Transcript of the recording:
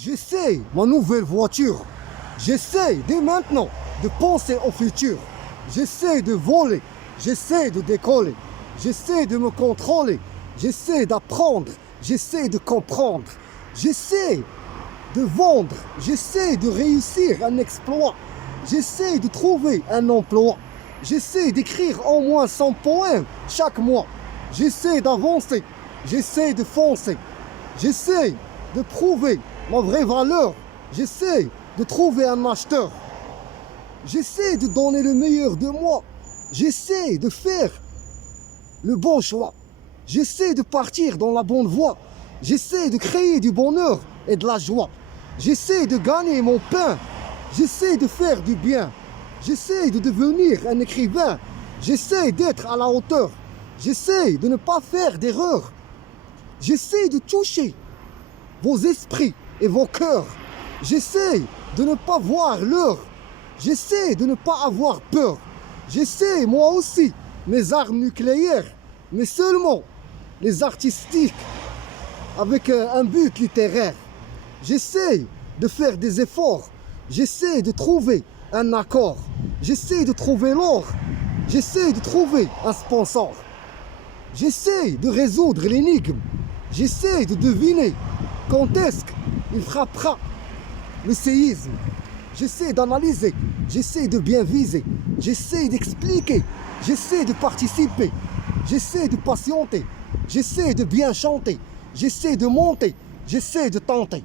J'essaie ma nouvelle voiture. J'essaie dès maintenant de penser au futur. J'essaie de voler. J'essaie de décoller. J'essaie de me contrôler. J'essaie d'apprendre. J'essaie de comprendre. J'essaie de vendre. J'essaie de réussir un exploit. J'essaie de trouver un emploi. J'essaie d'écrire au moins 100 poèmes chaque mois. J'essaie d'avancer. J'essaie de foncer. J'essaie de prouver ma vraie valeur. J'essaie de trouver un acheteur. J'essaie de donner le meilleur de moi. J'essaie de faire le bon choix. J'essaie de partir dans la bonne voie. J'essaie de créer du bonheur et de la joie. J'essaie de gagner mon pain. J'essaie de faire du bien. J'essaie de devenir un écrivain. J'essaie d'être à la hauteur. J'essaie de ne pas faire d'erreur. J'essaie de toucher vos esprits et vos cœurs. J'essaie de ne pas voir l'heure. J'essaie de ne pas avoir peur. J'essaie moi aussi mes armes nucléaires, mais seulement les artistiques avec un but littéraire. J'essaie de faire des efforts. J'essaie de trouver un accord. J'essaie de trouver l'or. J'essaie de trouver un sponsor. J'essaie de résoudre l'énigme. J'essaie de deviner quand est-ce qu'il frappera le séisme. J'essaie d'analyser. J'essaie de bien viser. J'essaie d'expliquer. J'essaie de participer. J'essaie de patienter. J'essaie de bien chanter. J'essaie de monter. J'essaie de tenter.